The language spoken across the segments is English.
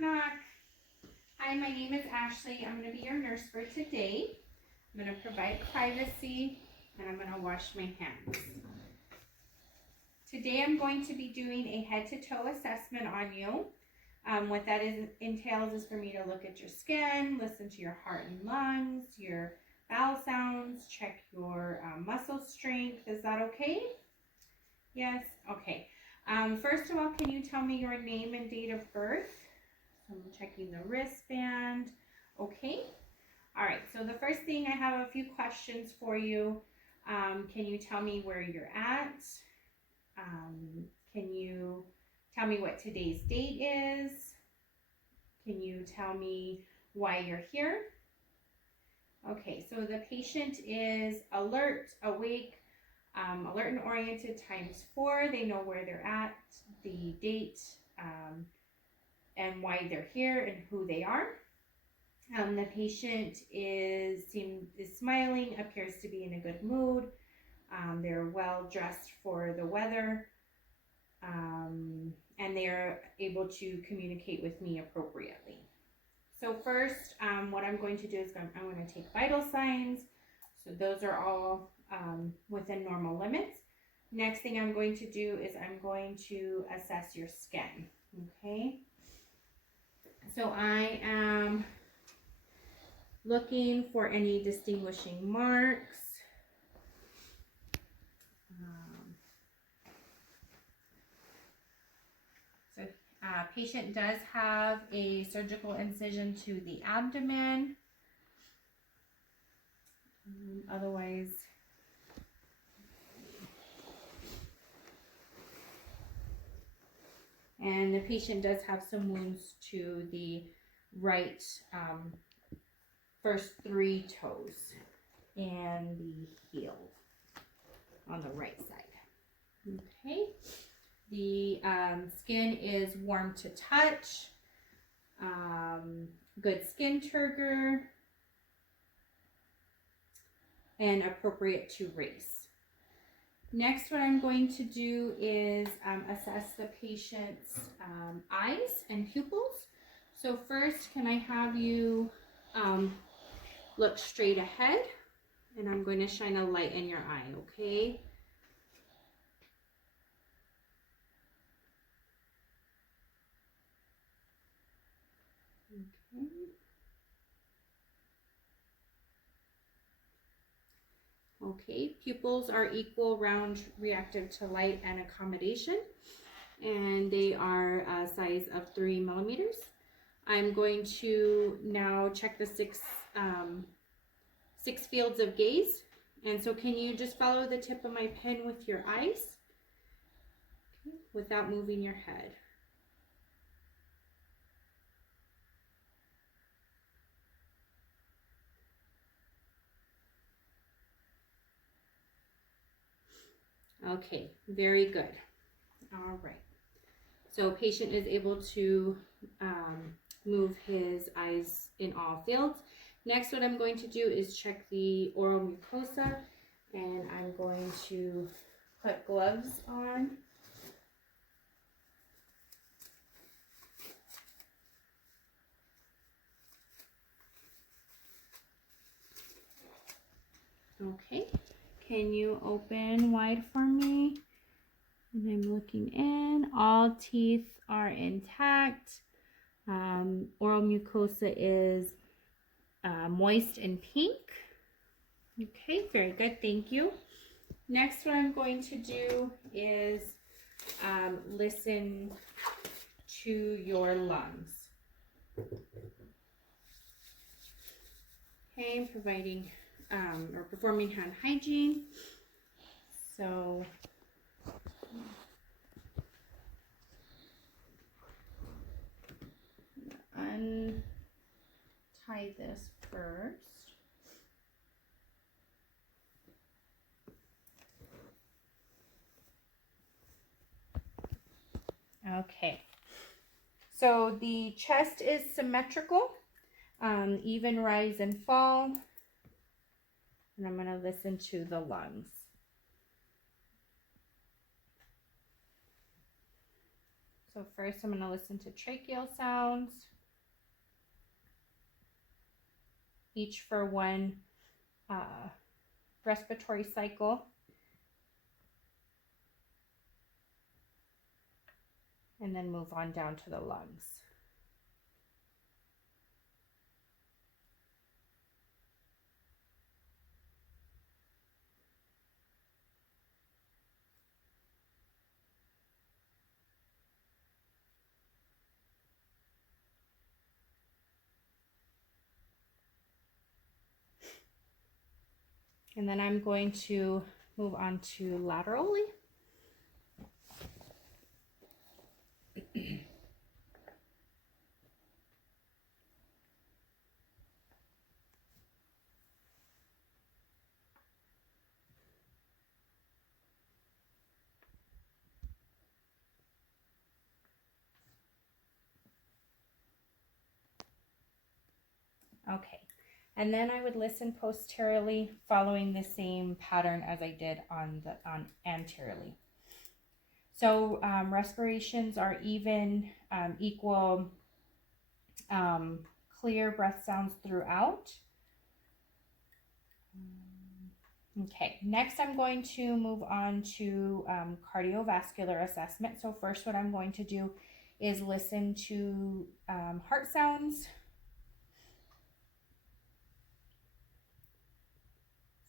knock. Hi, my name is Ashley. I'm going to be your nurse for today. I'm going to provide privacy and I'm going to wash my hands. Today I'm going to be doing a head-to-toe assessment on you. What that entails is for me to look at your skin, listen to your heart and lungs, your bowel sounds, check your muscle strength. Is that okay? Yes? Okay. First of all, can you tell me your name and date of birth? So I'm checking the wristband. Okay. All right. So the first thing, I have a few questions for you. Can you tell me where you're at? Can you tell me what today's date is? Can you tell me why you're here? Okay, so the patient is alert, awake, alert and oriented ×4. They know where they're at, the date, and why they're here and who they are. The patient is smiling, appears to be in a good mood. They're well dressed for the weather, and they are able to communicate with me appropriately. So first, what I'm going to do is I'm going to take vital signs. So those are all within normal limits. Next thing I'm going to do is I'm going to assess your skin. Okay. So I am looking for any distinguishing marks. Patient does have a surgical incision to the abdomen. Otherwise, and the patient does have some wounds to the right first 3 toes and the heel on the right side. Okay. The skin is warm to touch, good skin turgor, and appropriate to race. Next, what I'm going to do is assess the patient's eyes and pupils. So first, can I have you look straight ahead, and I'm going to shine a light in your eye, okay? Okay, pupils are equal, round, reactive to light, and accommodation, and they are a size of 3 millimeters. I'm going to now check the six fields of gaze, and so can you just follow the tip of my pen with your eyes, okay, without moving your head. Okay, very good. All right. So patient is able to move his eyes in all fields. Next, what I'm going to do is check the oral mucosa, and I'm going to put gloves on. Okay, can you open wide for me? And I'm looking in. All teeth are intact. Oral mucosa is moist and pink. Okay, very good, thank you. Next, what I'm going to do is listen to your lungs. Okay, I'm providing or performing hand hygiene. So untie this first. Okay, so the chest is symmetrical, even rise and fall, and I'm going to listen to the lungs. So So first I'm going to listen to tracheal sounds, each for one respiratory cycle. And then move on down to the lungs. And then I'm going to move on to laterally. Okay, and then I would listen posteriorly, following the same pattern as I did on anteriorly. So respirations are even, equal, clear breath sounds throughout. Okay, next I'm going to move on to cardiovascular assessment. So first what I'm going to do is listen to heart sounds.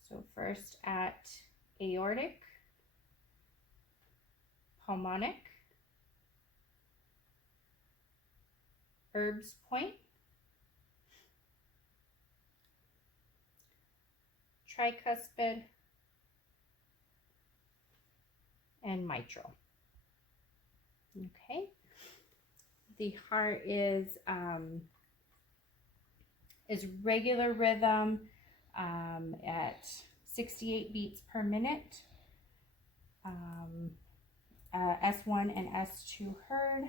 So first at aortic, pulmonic, Erb's point, tricuspid, and mitral. Okay. The heart is regular rhythm at 68 beats per minute. S1 and S2 heard.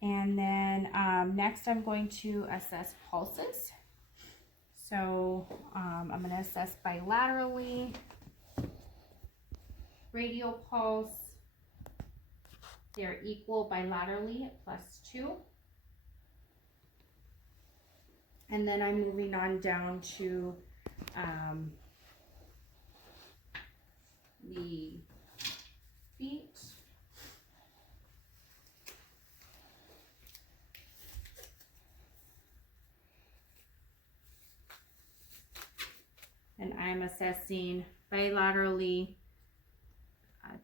And then next I'm going to assess pulses. So I'm going to assess bilaterally, radial pulse. They're equal bilaterally at +2. And then I'm moving on down to the feet. And I'm assessing bilaterally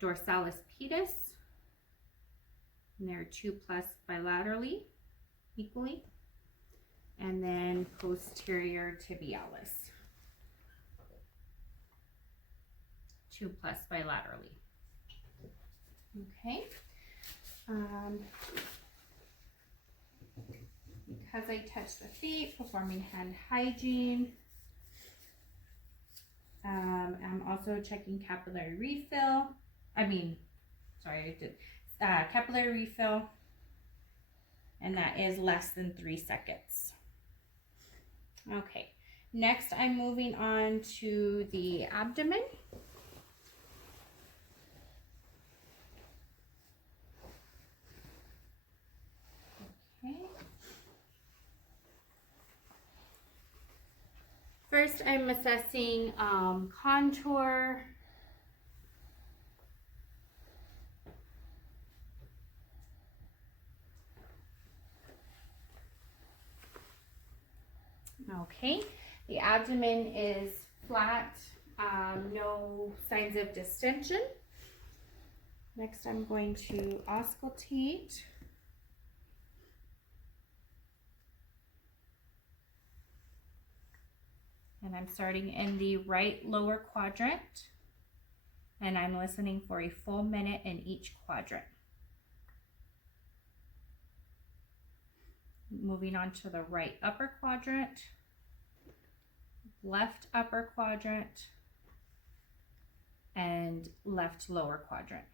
dorsalis pedis. And there are 2+ bilaterally, equally. And then posterior tibialis, 2+ bilaterally. Okay. Because I touched the feet, performing hand hygiene. I'm also checking capillary refill. Capillary refill, and that is less than 3 seconds. Okay, next I'm moving on to the abdomen. Okay. First, I'm assessing contour. Okay, the abdomen is flat, no signs of distension. Next, I'm going to auscultate. And I'm starting in the right lower quadrant, and I'm listening for a full minute in each quadrant. Moving on to the right upper quadrant, left upper quadrant, and left lower quadrant.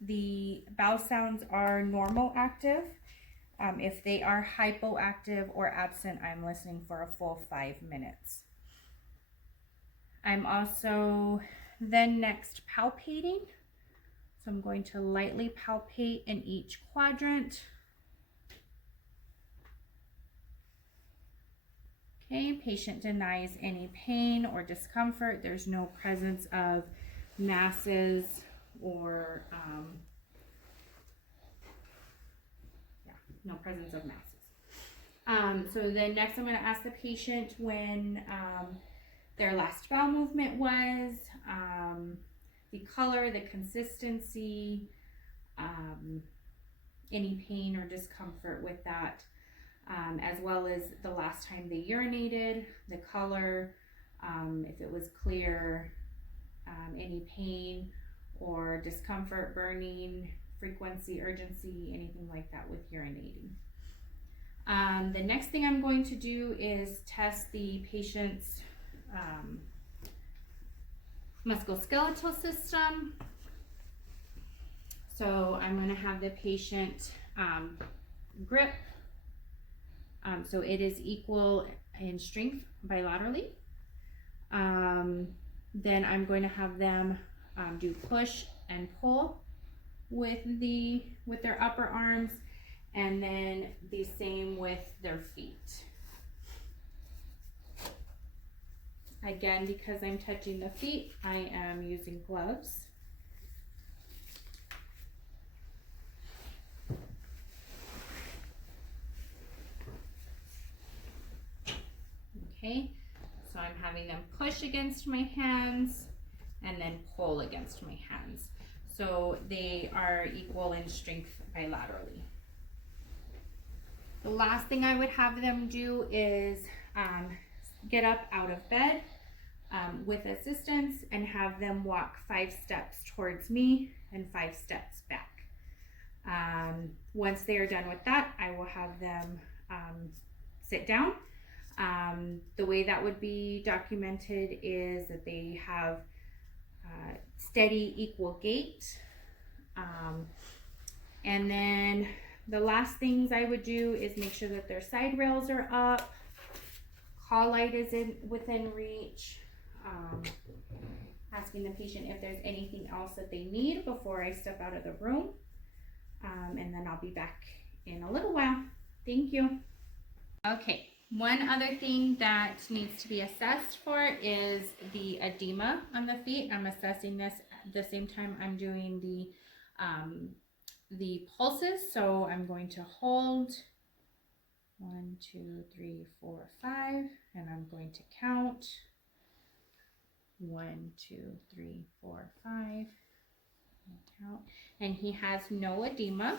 The bowel sounds are normal active. If they are hypoactive or absent, I'm listening for a full 5 minutes. I'm also then next palpating. So I'm going to lightly palpate in each quadrant. Okay, patient denies any pain or discomfort. There's no presence of masses or no presence of masses. So then next I'm going to ask the patient when their last bowel movement was, the color, the consistency, any pain or discomfort with that, as well as the last time they urinated, the color, if it was clear, any pain or discomfort, burning, frequency, urgency, anything like that with urinating. The next thing I'm going to do is test the patient's musculoskeletal system. So I'm going to have the patient grip. So it is equal in strength bilaterally. Then I'm going to have them do push and pull with their upper arms, and then the same with their feet. Again, because I'm touching the feet, I am using gloves. Okay, so I'm having them push against my hands and then pull against my hands. So they are equal in strength bilaterally. The last thing I would have them do is get up out of bed with assistance and have them walk 5 steps towards me and 5 steps back. Once they are done with that, I will have them sit down. The way that would be documented is that they have steady, equal gait. And then the last things I would do is make sure that their side rails are up, call light is within reach, asking the patient if there's anything else that they need before I step out of the room. And then I'll be back in a little while. Thank you. Okay, one other thing that needs to be assessed for is the edema on the feet. I'm assessing this at the same time I'm doing the pulses. So I'm going to hold 1, 2, 3, 4, 5, and I'm going to count 1, 2, 3, 4, 5. Count. And he has no edema.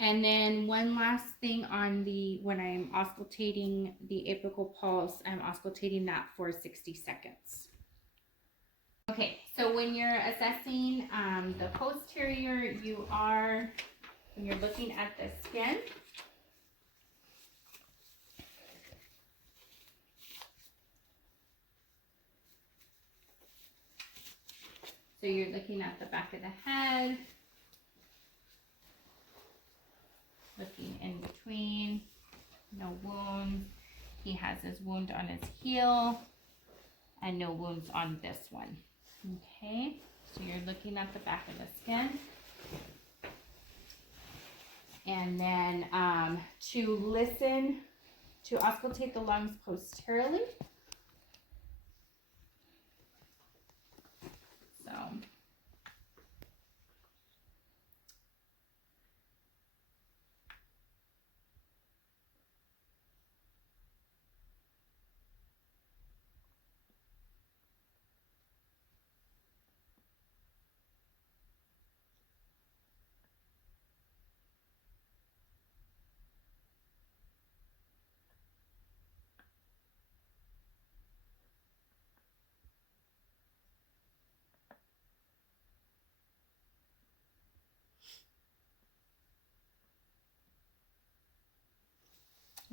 And then one last thing on when I'm auscultating the apical pulse, I'm auscultating that for 60 seconds. Okay, so when you're assessing the posterior, when you're looking at the skin, so you're looking at the back of the head, looking in between, no wounds. He has his wound on his heel and no wounds on this one. Okay, so you're looking at the back of the skin. And then to auscultate the lungs posteriorly. So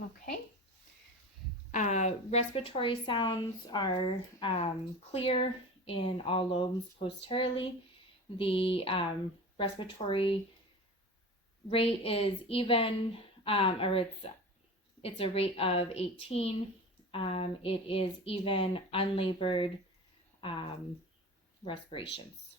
okay. Respiratory sounds are clear in all lobes posteriorly. The respiratory rate is even, or it's a rate of 18 It is even unlabored respirations.